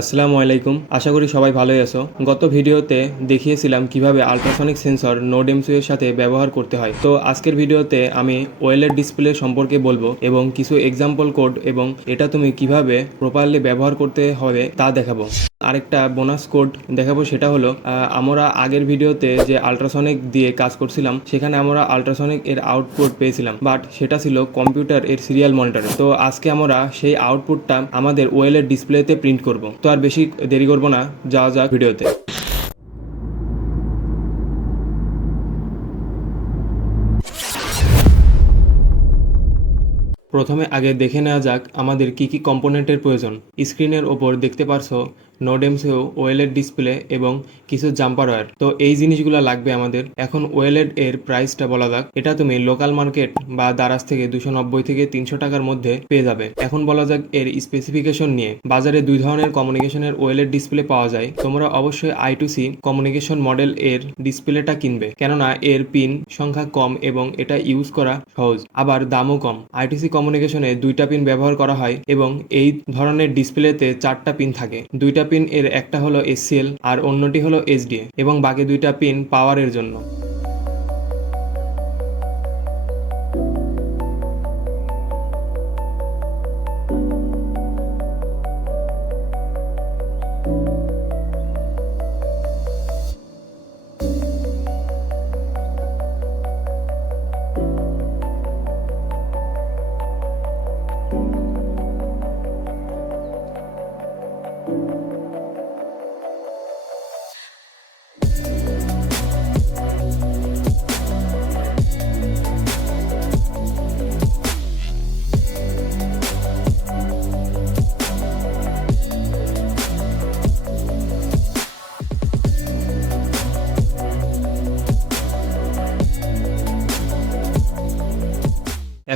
আসসালামু আলাইকুম, আশা করি সবাই ভালোই আছো। গত ভিডিওতে দেখিয়েছিলাম কিভাবে আল্ট্রাসনিক সেন্সর নোডএমসিউ এর সাথে ব্যবহার করতে হয়। তো আজকের ভিডিওতে আমি ওএলইডি ডিসপ্লে সম্পর্কে বলবো এবং কিছু এক্সাম্পল কোড এবং এটা তুমি কিভাবে প্রপারলি ব্যবহার করতে হবে তা দেখাবো। আরেকটা বোনাস কোড দেখাবো, সেটা হলো আমরা আগের ভিডিওতে যে আল্ট্রাসনিক দিয়ে কাজ করছিলাম সেখানে আমরা আল্ট্রাসনিক এর আউটপুট পেয়েছিলাম, বাট সেটা ছিল কম্পিউটার এর সিরিয়াল মনিটরে। তো আজকে আমরা সেই আউটপুটটা আমাদের ওএলইডি ডিসপ্লেতে প্রিন্ট করব। তো আর বেশি দেরি করব না, যাওয়া যাক ভিডিওতে। প্রথমে আগে দেখে নেওয়া যাক আমাদের কি কি কম্পোনেন্টের প্রয়োজন। স্ক্রিনের ওপর দেখতে পারছো নোডএমসিউ, ওএলইডি ডিসপ্লে এবং কিছু জাম্পার ওয়্যার। তো এই জিনিসগুলো লাগবে আমাদের। এখন ওএলইডি এর প্রাইসটা বলা যাক। এটা তুমি লোকাল মার্কেট বা দারাজ থেকে 290 থেকে 300 টাকার মধ্যে পেয়ে যাবে। এখন বলা যাক এর স্পেসিফিকেশন নিয়ে। বাজারে দুই ধরনের কমিউনিকেশনের ওএলইডি ডিসপ্লে পাওয়া যায়। তোমরা অবশ্যই I2C কমিউনিকেশন মডেল এর ডিসপ্লেটা কিনবে, কেননা এর পিন সংখ্যা কম এবং এটা ইউজ করা সহজ, আবার দামও কম। I2C কমিউনিকেশনে 2টা পিন ব্যবহার করা হয় এবং এই ধরনের ডিসপ্লেতে 4টা পিন থাকে। 2টা পিন এর একটা হলো SCL আর অন্যটি হলো SDA এবং বাকি 2টা পিন পাওয়ারের জন্য।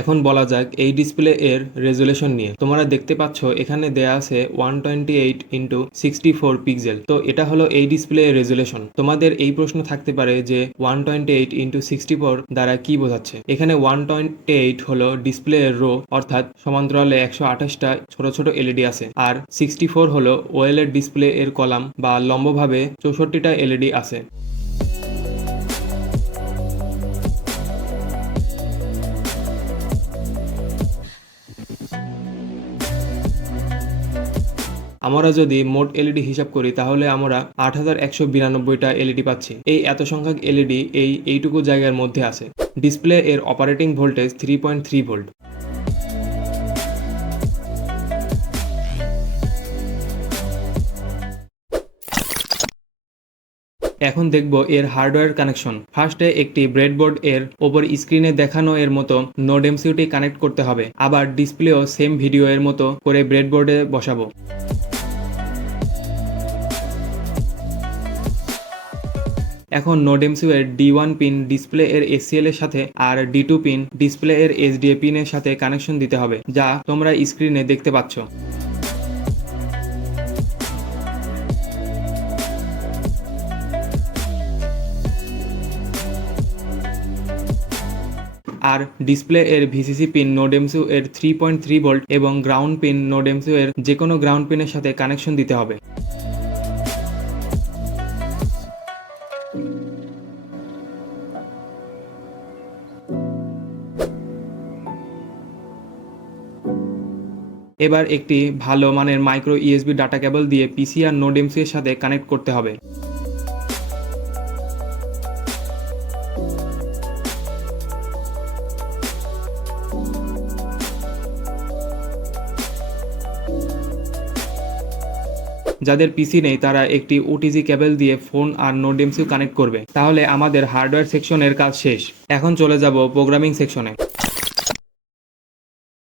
এখন বলা যাক এই ডিসপ্লে এর রেজুলেশন নিয়ে। তোমরা দেখতে পাচ্ছ এখানে দেয়া আছে 128x64 পিক্সেল। তো এটা হলো এই ডিসপ্লে এর রেজুলেশন। তোমাদের এই প্রশ্ন থাকতে পারে যে 128x64 দ্বারা কি বোঝাচ্ছে। এখানে 128 হলো ডিসপ্লে এর রো, অর্থাৎ সমান্তরালে 128টা ছোট ছোট এলইডি আছে, আর 64 হলো ওএলইডি ডিসপ্লে এর কলাম বা লম্বভাবে 64টা এলইডি আছে। আমরা যদি মোট এলইডি হিসাব করি তাহলে আমরা 8192টা এলইডি পাচ্ছি। এই এত সংখ্যক এলইডি এইটুকু জায়গার মধ্যে আছে। ডিসপ্লে এর অপারেটিং ভোল্টেজ 3.3 ভোল্ট। এখন দেখব এর হার্ডওয়্যার কানেকশন। ফার্স্টে একটি ব্রেডবোর্ড এর ওপর স্ক্রিনে দেখানো এর মতো নোডএমসিউটি কানেক্ট করতে হবে, আবার ডিসপ্লেও সেম ভিডিও এর মতো করে ব্রেডবোর্ডে বসাবো। এখন নোডএমসিউ এর D1 পিন ডিসপ্লে এর SCL এর সাথে আর D2 পিন ডিসপ্লে এর SDA পিনের সাথে কানেকশন দিতে হবে, যা তোমরা স্ক্রিনে দেখতে পাচ্ছ। আর ডিসপ্লে এর VCC পিন নোডএমসিউ এর 3.3 ভোল্ট এবং গ্রাউন্ড পিন নোডএমসিউ এর যে কোনো গ্রাউন্ড পিনের সাথে কানেকশন দিতে হবে। এবার একটি ভালো মানের মাইক্রো USB ডাটা কেবল দিয়ে পিসি আর নোডএমসিউ এর সাথে কানেক্ট করতে হবে। যাদের পিসি নেই তারা একটি OTG কেবল দিয়ে ফোন আর নোডএমসিউ কানেক্ট করবে, তাহলে আমাদের হার্ডওয়্যার সেকশনের কাজ শেষ। এখন চলে যাব প্রোগ্রামিং সেকশনে।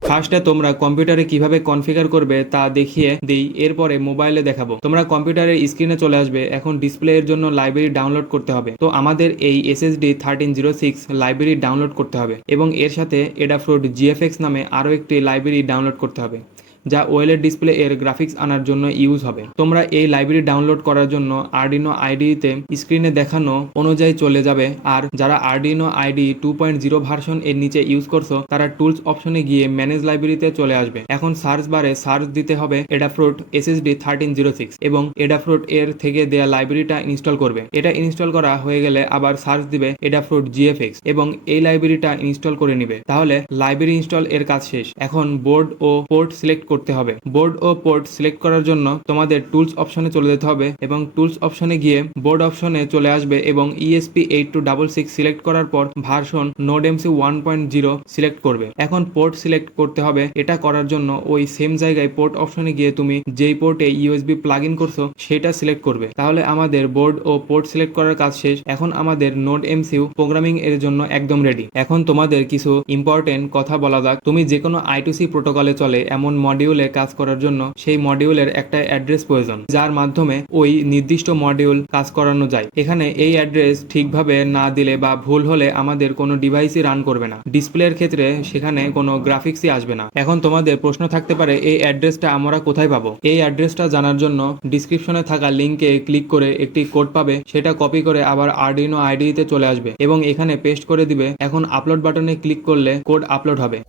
ফার্স্টে তোমরা কম্পিউটারে কিভাবে কনফিগার করবে তা দেখিয়ে দিই, এরপরে মোবাইলে দেখাবো। তোমরা কম্পিউটারের স্ক্রিনে চলে আসবে। এখন ডিসপ্লে এর জন্য লাইব্রেরি ডাউনলোড করতে হবে। তো আমাদের এই SSD 1306 লাইব্রেরি ডাউনলোড করতে হবে এবং এর সাথে এডাফ্রুট GFX নামে আরও একটি লাইব্রেরি ডাউনলোড করতে হবে। যা ওএলইডি ডিসপ্লে এর গ্রাফিক্স আনার জন্য ইউজ হবে। তোমরা এই লাইব্রেরি ডাউনলোড করার জন্য আরডিনো আইডিতে স্ক্রিনে দেখানো অনুযায়ী চলে যাবে। আর যারা আরডিনো আইডি 2.0 ভার্সন এর নিচে ইউজ করছো তারা টুলস অপশনে গিয়ে ম্যানেজ লাইব্রেরিতে চলে আসবে। এখন সার্চ বারে সার্চ দিতে হবে এডাফ্রুট SSD1306 এবং এডাফ্রুট এর থেকে দেয়া লাইব্রেরিটা ইনস্টল করবে। এটা ইনস্টল করা হয়ে গেলে আবার সার্চ দিবে এডাফ্রুট GFX এবং এই লাইব্রেরিটা ইনস্টল করে নিবে। তাহলে লাইব্রেরি ইনস্টল এর কাজ শেষ। এখন বোর্ড ও পোর্ট সিলেক্ট করতে হবে। বোর্ড ও পোর্ট সিলেক্ট করার জন্য তোমাদের টুলস অপশনে চলে যেতে হবে এবং টুলস অপশনে গিয়ে বোর্ড অপশনে চলে আসবে এবং ESP8266 সিলেক্ট করার পর ভার্সন nodemcu 1.0 সিলেক্ট করবে। এখন পোর্ট সিলেক্ট করতে হবে। এটা করার জন্য ওই সেম জায়গায় পোর্ট অপশনে গিয়ে তুমি যেই পোর্টে USB প্লাগ ইন করছো সেটা সিলেক্ট করবে। তাহলে আমাদের বোর্ড ও পোর্ট সিলেক্ট করার কাজ শেষ। এখন আমাদের nodemcu প্রোগ্রামিং এর জন্য একদম রেডি। এখন তোমাদের কিছু ইম্পর্টেন্ট কথা বলা যাক। তুমি যে কোনো I2C প্রোটোকলে চলে এমন মডিউলে কাজ করার জন্য সেই মডিউলের একটা অ্যাড্রেস প্রয়োজন, যার মাধ্যমে ওই নির্দিষ্ট মডিউল কাজ করানো যায়। এখানে এই অ্যাড্রেস ঠিকভাবে না দিলে বা ভুল হলে আমাদের কোনো ডিভাইসই রান করবে না। ডিসপ্লের ক্ষেত্রে সেখানে কোনো গ্রাফিক্সই আসবে না। এখন তোমাদের প্রশ্ন থাকতে পারে এই অ্যাড্রেসটা আমরা কোথায় পাবো? এই অ্যাড্রেসটা জানার জন্য ডিসক্রিপশনে থাকা লিঙ্কে ক্লিক করে একটি কোড পাবে, সেটা কপি করে আবার আরডিনো আইডিতে চলে আসবে এবং এখানে পেস্ট করে দিবে। এখন আপলোড বাটনে ক্লিক করলে কোড আপলোড হবে।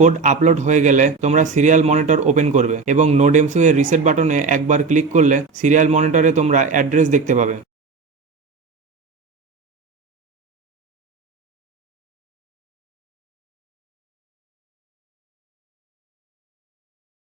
কোড আপলোড হয়ে গেলে তোমরা সিরিয়াল মনিটর ওপেন করবে এবং nodemcu এর রিসেট বাটনে একবার ক্লিক করলে সিরিয়াল মনিটরে তোমরা অ্যাড্রেস দেখতে পাবে।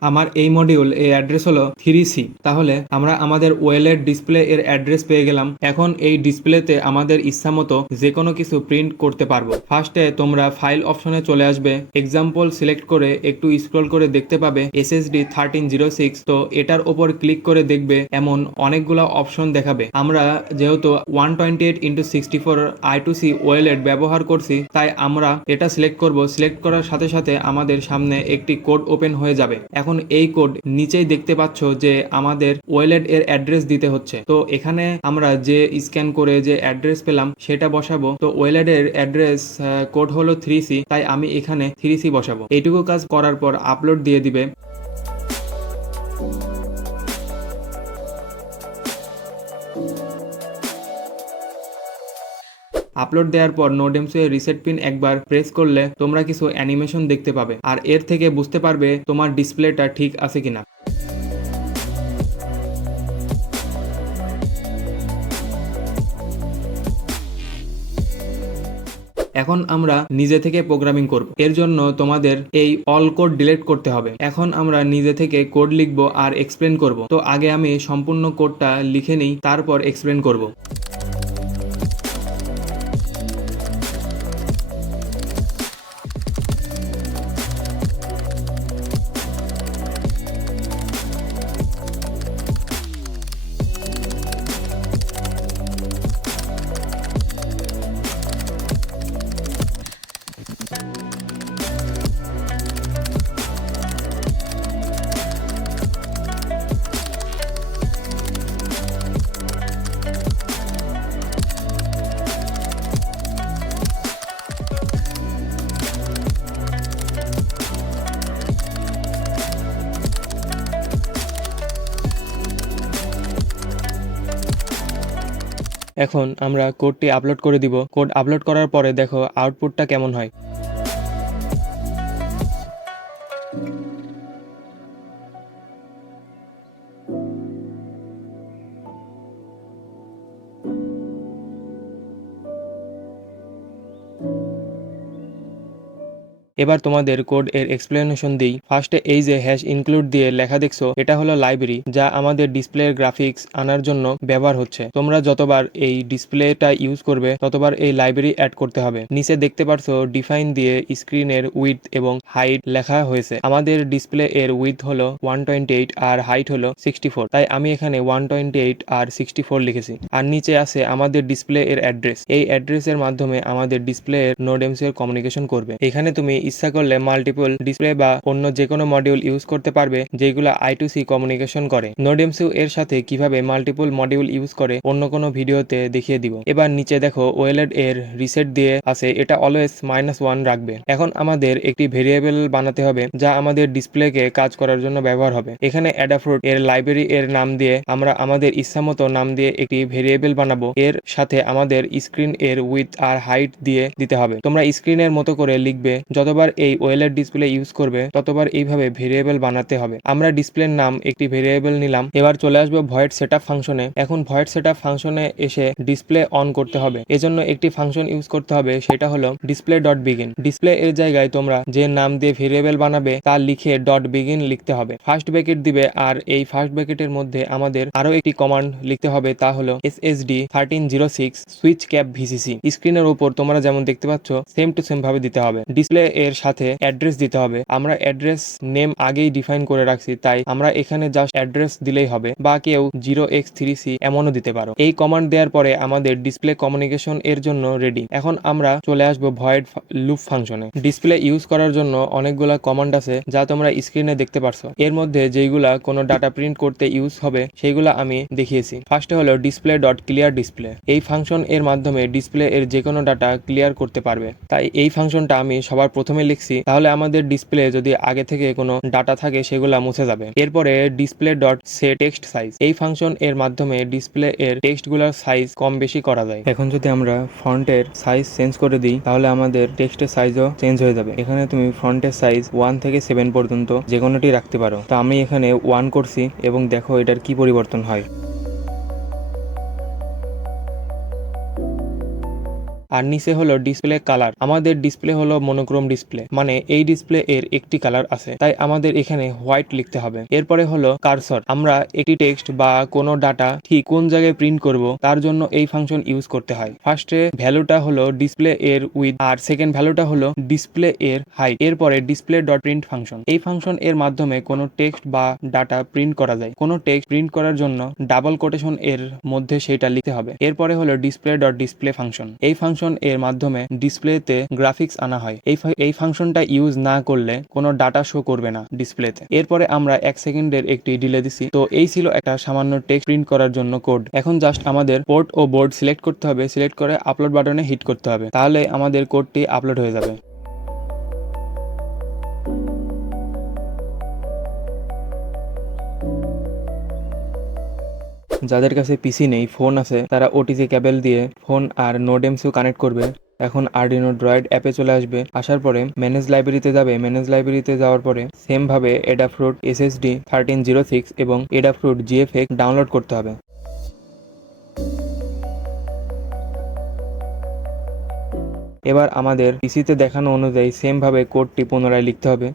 আমার এই মডিউল এই অ্যাড্রেস হলো 3C। তাহলে আমরা আমাদের ওএলইডি ডিসপ্লে এর অ্যাড্রেস পেয়ে গেলাম। এখন এই ডিসপ্লেতে আমাদের ইচ্ছা মতো যে কোনো কিছু প্রিন্ট করতে পারবো। ফার্স্টে তোমরা ফাইল অপশনে চলে আসবে, এক্সাম্পল সিলেক্ট করে একটু স্ক্রল করে দেখতে পাবে SSD1306। তো এটার ওপর ক্লিক করে দেখবে এমন অনেকগুলো অপশন দেখাবে। আমরা যেহেতু 128x64 I2C OLED ব্যবহার করছি তাই আমরা এটা সিলেক্ট করব। সিলেক্ট করার সাথে সাথে আমাদের সামনে একটি কোড ওপেন হয়ে যাবে। এখন এই কোড নিচেই দেখতে পাচ্ছ যে আমাদের ওএলইডি এর অ্যাড্রেস দিতে হচ্ছে। তো এখানে আমরা যে স্ক্যান করে যে অ্যাড্রেস পেলাম সেটা বসাবো। তো ওএলইডি এর অ্যাড্রেস কোড হলো 3C, তাই আমি এখানে 3C বসাবো। এইটুকু কাজ করার পর আপলোড দিয়ে দিবে। আপলোড দেওয়ার পর nodemcu এর রিসেট পিন একবার প্রেস করলে তোমরা কিছু অ্যানিমেশন দেখতে পাবে আর এর থেকে বুঝতে পারবে তোমার ডিসপ্লেটা ঠিক আছে কিনা। এখন আমরা নিজে থেকে প্রোগ্রামিং করব। এর জন্য তোমাদের এই অল কোড ডিলিট করতে হবে। এখন আমরা নিজে থেকে কোড লিখব আর এক্সপ্লেন করব। তো আগে আমি সম্পূর্ণ কোডটা লিখে নিই, তারপর এক্সপ্লেন করব। এখন আমরা কোডটি আপলোড করে দিব। কোড আপলোড করার পরে দেখো আউটপুটটা কেমন হয়। এবার তোমাদের কোড এর এক্সপ্লেনেশন দিই। ফার্স্টে এই যে হ্যাশ ইনক্লুড দিয়ে লেখা দেখছো, এটা হলো লাইব্রেরি যা আমাদের ডিসপ্লের গ্রাফিক্স আনার জন্য ব্যবহার হচ্ছে। তোমরা যতবার এই ডিসপ্লেটা ইউজ করবে ততবার এই লাইব্রেরি অ্যাড করতে হবে। নিচে দেখতে পারছো ডিফাইন দিয়ে স্ক্রিনের উইথ এবং হাইট লেখা হয়েছে। আমাদের ডিসপ্লে এর উইথ হলো 128 আর হাইট হলো 64, তাই আমি এখানে 128 আর 64 লিখেছি। আর নিচে আছে আমাদের ডিসপ্লে এর অ্যাড্রেস। এই অ্যাড্রেসের মাধ্যমে আমাদের ডিসপ্লে এর nodemcu এর কমিউনিকেশন করবে। এখানে তুমি ইচ্ছা করলে মাল্টিপল ডিসপ্লে বা অন্য যে কোনো মডিউল ইউজ করতে পারবে যেগুলো I2C কমিউনিকেশন করে। নোডেমসিউ এর সাথে কিভাবে মাল্টিপল মডিউল ইউজ করে অন্য কোনো ভিডিওতে দেখিয়ে দিব। এবার নিচে দেখো OLED এর রিসেট দিয়ে আছে, এটা অলওয়েজ -1 রাখবে। এখন আমাদের একটি ভেরিয়েবল বানাতে হবে যা আমাদের ডিসপ্লেকে কাজ করার জন্য ব্যবহার হবে। এখানে অ্যাডাফ্রুট এর লাইব্রেরি এর নাম দিয়ে আমরা আমাদের ইচ্ছামতো নাম দিয়ে একটি ভেরিয়েবল বানাবো। এর সাথে আমাদের স্ক্রিন এর উইথ আর হাইট দিয়ে দিতে হবে। তোমরা স্ক্রিনের মতো করে লিখবে, যতবার এই OLED ডিসপ্লে ইউজ করবে ততবার এইভাবে ভেরিয়েবল বানাতে হবে। আমরা ডিসপ্লের নাম একটি ভেরিয়েবল নিলাম। এবার চলে আসবো ভয়েড সেটআপ ফাংশনে। এখন ভয়েড সেটআপ ফাংশনে এসে ডিসপ্লে অন করতে হবে। এজন্য একটি ফাংশন ইউজ করতে হবে, সেটা হলো ডিসপ্লে ডট বিগিন। ডিসপ্লে এর জায়গায় তোমরা যে নাম দিয়ে ভেরিয়েবল বানাবে তা লিখে ডট বিগিন লিখতে হবে। ফার্স্ট ব্র্যাকেট দিবে আর এই ফার্স্ট ব্র্যাকেটের মধ্যে আমাদের আরো একটি কমান্ড লিখতে হবে, তা হলো esp8266 সুইচ ক্যাপ ভিসিসি। স্ক্রিনের উপর তোমরা যেমন দেখতে পাচ্ছ সেম টু সেম ভাবে দিতে হবে। ডিসপ্লে এর সাথে অ্যাড্রেস দিতে হবে। আমরা অ্যাড্রেস নেম আগেই ডিফাইন করে রাখছি, তাই আমরা এখানে জাস্ট অ্যাড্রেস দিলেই হবে, বা কেউ 0x3c এমনও দিতে পারো। এই কমান্ড দেওয়ার পরে আমাদের ডিসপ্লে কমিউনিকেশন এর জন্য রেডি। এখন আমরা চলে আসবো ভয়েড লুপ ফাংশনে। ডিসপ্লে ইউজ করার জন্য অনেকগুলা কমান্ড আছে যা তোমরা স্ক্রিনে দেখতে পারছো। এর মধ্যে যেইগুলা কোনো ডাটা প্রিন্ট করতে ইউজ হবে সেইগুলা আমি দেখিয়েছি। ফার্স্টে হলো ডিসপ্লে ডট ক্লিয়ার ডিসপ্লে। এই ফাংশন এর মাধ্যমে ডিসপ্লে এর যে কোনো ডাটা ক্লিয়ার করতে পারবে, তাই এই ফাংশনটা আমি সবার প্রথমে লিখছি, তাহলে আমাদের ডিসপ্লে যদি আগে থেকে কোনো ডাটা থাকে সেগুলা মুছে যাবে। এরপরে display dot set text size. এই ফাংশন এর মাধ্যমে ডিসপ্লে এর টেক্সট গুলার সাইজ কম বেশি করা যায়। এখন যদি আমরা ফন্টের সাইজ চেঞ্জ করে দিই তাহলে আমাদের টেক্সটের সাইজও চেঞ্জ হয়ে যাবে। এখানে তুমি ফন্টের সাইজ 1 থেকে 7 পর্যন্ত যে কোনোটি রাখতে পারো। তো আমি এখানে 1 করছি এবং দেখো এটার কি পরিবর্তন হয়। আর নিচে হলো ডিসপ্লে কালার। আমাদের ডিসপ্লে হলো মনোক্রোম ডিসপ্লে, মানে এই ডিসপ্লে এর একটি কালার আছে, তাই আমাদের এখানে হোয়াইট লিখতে হবে। এরপরে হলো কারসর। আমরা একটি টেক্সট বা কোনো ডাটা ঠিক কোন জায়গায় প্রিন্ট করব তার জন্য এই ফাংশন ইউজ করতে হয়। ফার্স্টে ভ্যালুটা হলো ডিসপ্লে এর উইথ আর সেকেন্ড ভ্যালুটা হলো ডিসপ্লে এর হাইট। এরপরে ডিসপ্লে ডট প্রিন্ট ফাংশন। এই ফাংশন এর মাধ্যমে কোনো টেক্সট বা ডাটা প্রিন্ট করা যায়। কোনো টেক্সট প্রিন্ট করার জন্য ডাবল কোটেশন এর মধ্যে সেটা লিখতে হবে। এরপরে হলো ডিসপ্লে ডট ডিসপ্লে ফাংশন। এই ফাংশন এর মাধ্যমে ডিসপ্লেতে গ্রাফিক্স আনা হয়। এই ফাংশনটা ইউজ না করলে কোনো ডাটা শো করবে না ডিসপ্লেতে। এরপরে আমরা 1 সেকেন্ডের একটি ডিলে দিছি। তো এই ছিল একটা সামান্য টেক্সট প্রিন্ট করার জন্য কোড। এখন জাস্ট আমাদের পোর্ট ও বোর্ড সিলেক্ট করতে হবে। সিলেক্ট করে আপলোড বাটনে হিট করতে হবে, তাহলে আমাদের কোডটি আপলোড হয়ে যাবে। যাদের কাছে পিসি নেই, ফোন আছে, তারা ওটিজি কেবল দিয়ে ফোন আর নোডএমসিউ কানেক্ট করবে। এখন আরডিনো ড্রয়েড অ্যাপে চলে আসবে। আসার পরে ম্যানেজ লাইব্রেরিতে যাবে। ম্যানেজ লাইব্রেরিতে যাওয়ার পরে সেম ভাবে এডাফ্রুট SSD1306 এবং এডাফ্রুট GFX ডাউনলোড করতে হবে। এবার আমাদের পিসিতে দেখানো অনুযায়ী সেম ভাবে কোডটি পুনরায় লিখতে হবে।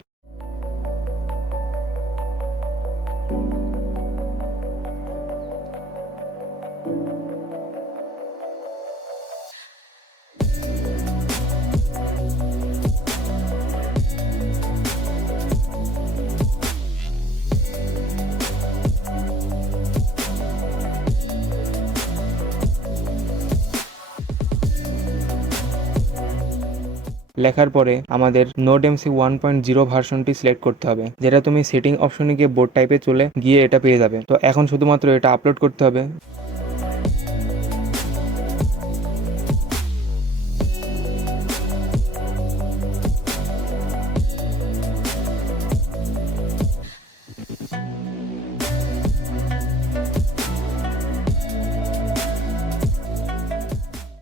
লেখার পরে আমাদের নোডএমসি 1.0 ভার্সনটি সিলেক্ট করতে হবে, যেটা তুমি সেটিং অপশনে গিয়ে বোর্ড টাইপে চলে গিয়ে এটা পেয়ে যাবে। তো এখন শুধুমাত্র এটা আপলোড করতে হবে।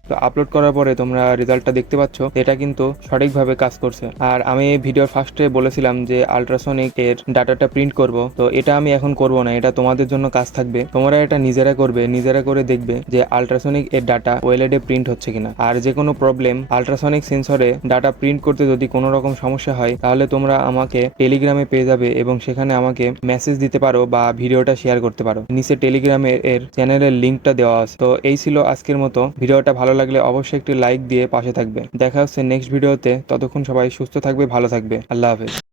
তো আপলোড করার পরে তোমরা রেজাল্টটা দেখতে পাচ্ছ, এটা কিন্তু সঠিকভাবে কাজ করছে। আর আমি ভিডিওর ফার্স্টে বলেছিলাম যে আল্ট্রাসনিক এর ডাটাটা প্রিন্ট করব, তো এটা আমি এখন করব না, এটা তোমাদের জন্য কাজ থাকবে। তোমরা এটা নিজেরা করবে, নিজেরা করে দেখবে যে আল্ট্রাসনিক এর ডাটা OLED এ প্রিন্ট হচ্ছে কিনা। আর যে কোনো প্রবলেম আল্ট্রাসনিক সেন্সরে ডাটা প্রিন্ট করতে যদি কোনো রকম সমস্যা হয় তাহলে তোমরা আমাকে টেলিগ্রামে পেয়ে যাবে এবং সেখানে আমাকে মেসেজ দিতে পারো বা ভিডিওটা শেয়ার করতে পারো। নিচে টেলিগ্রামে এর চ্যানেলের লিঙ্কটা দেওয়া আছে। তো এই ছিল আজকের মতো। ভিডিওটা ভালো লাগলে অবশ্যই একটি লাইক দিয়ে পাশে থাকবে। দেখা হচ্ছে নেক্সট ভিডিওতে। ততক্ষণ সবাই সুস্থ থাকবে, ভালো থাকবে। আল্লাহ হাফেজ।